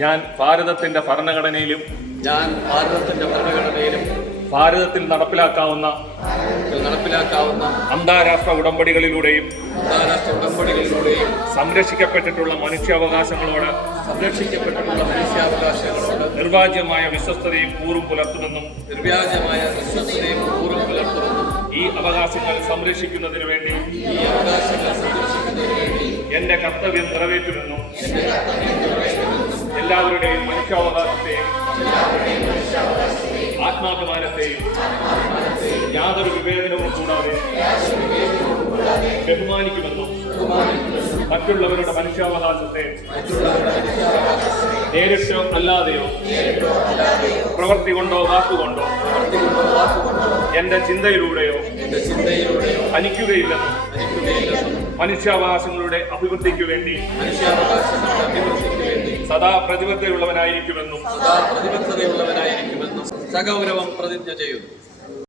ഞാൻ ഭാരതത്തിന്റെ ഭരണഘടനയിലും ഭാരതത്തിൽ നടപ്പിലാക്കാവുന്ന അന്താരാഷ്ട്ര ഉടമ്പടികളിലൂടെയും സംരക്ഷിക്കപ്പെട്ടിട്ടുള്ള മനുഷ്യാവകാശങ്ങളോട് നിർവാജ്യമായ വിശ്വസ്തതയും കൂറും പുലർത്തുമെന്നും ഈ അവകാശങ്ങൾ സംരക്ഷിക്കുന്നതിനു വേണ്ടി എന്റെ കർത്തവ്യം നിറവേറ്റുമെന്നും എല്ലാവരുടെയും മനുഷ്യാവകാശത്തെയും ആത്മാഭിമാനത്തെയും യാതൊരു വിവേചനവും കൂടാതെ ബഹുമാനിക്കുമെന്നും മറ്റുള്ളവരുടെ മനുഷ്യാവകാശത്തെ നേരിട്ടോ അല്ലാതെയോ പ്രവൃത്തി കൊണ്ടോ വാക്കുകൊണ്ടോ എന്റെ ചിന്തയിലൂടെയോ ഹനിക്കുകയില്ലെന്നും മനുഷ്യാവകാശങ്ങളുടെ അഭിവൃദ്ധിക്ക് വേണ്ടി സദാ പ്രതിബദ്ധതയുള്ളവനായിരിക്കുമെന്നും സഗൗരവം പ്രതിജ്ഞ ചെയ്യുന്നു.